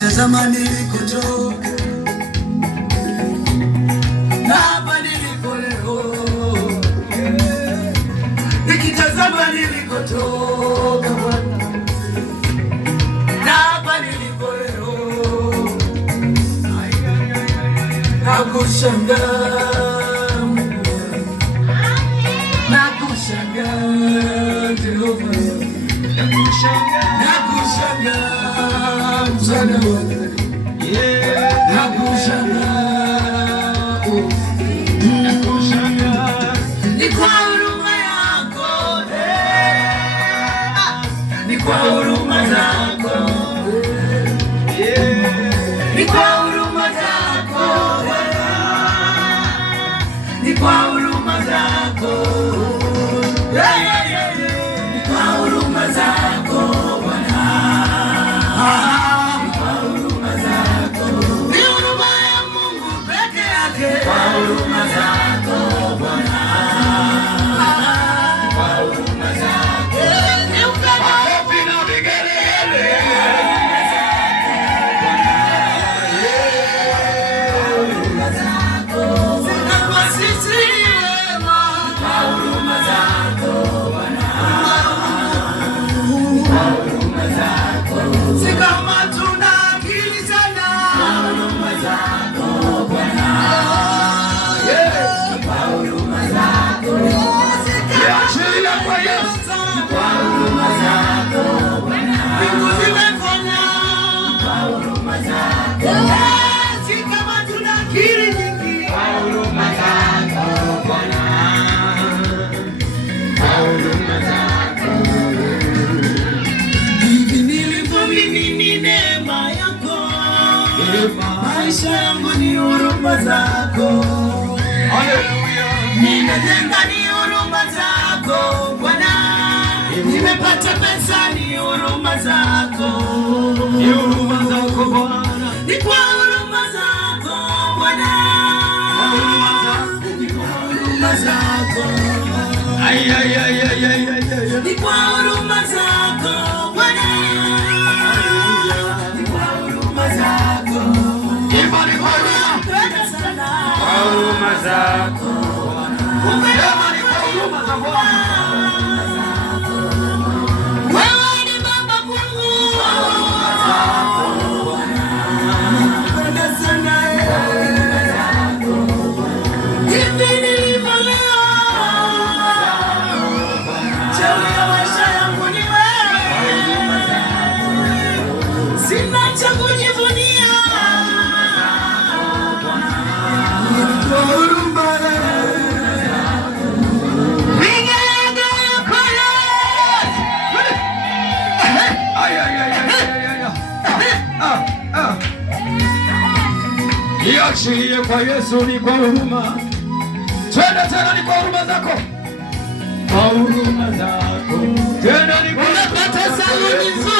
Tazama nilikotoka na hapa nilipo leo, nikitazama nilikotoka na hapa nilipo leo, nakushangaa, nakushangaa Jehova, nakushangaa msaada wangu, nakushangaa ni kwa huruma yako, ni kwa huruma zako, ni kwa huruma zako, ni kwa huruma zako, ni kwa huruma zako Bwana, ni kwa huruma zako, ni huruma ya Mungu peke yake, kwa huruma zako Bwana, kwa huruma zako, ni ukapi na vigelegele, huruma zako, kama sisi wema, kwa huruma zako Bwana, kwa huruma zako, si kama tuna akili sana, kwa huruma zako Bwana, kwa huruma zako, achilia kwa Yesu, kwa huruma zako Bwana, mbingu zimefanya, kwa huruma zako, si kama tuna akili nyingi, kwa huruma zako Bwana, kwa huruma zako. Hivi nilivyo mimi ni neema yako, maisha yangu ni huruma zako, nimejenga ni huruma zako Bwana, nimepata pesa ni huruma zako, ni huruma zako Bwana, ni kwa huruma zako Bwana, ni kwa huruma zako, ni kwa huruma zako Bwana, ni kwa huruma zako, imani kwa huruma zako, umeyamani kwa huruma za Bwana, wewe ni baba kwangu, kwa huruma zako Bwana, napenda sana huruma zako, hivi nilivyo leo, cheo ya maisha yangu ni wewe, sina cha kujivunia, kwa huruma iachilie kwa Yesu, ni kwa huruma, twende tena, ni kwa huruma zako, kwa huruma zako, tena ni kwa huruma zako.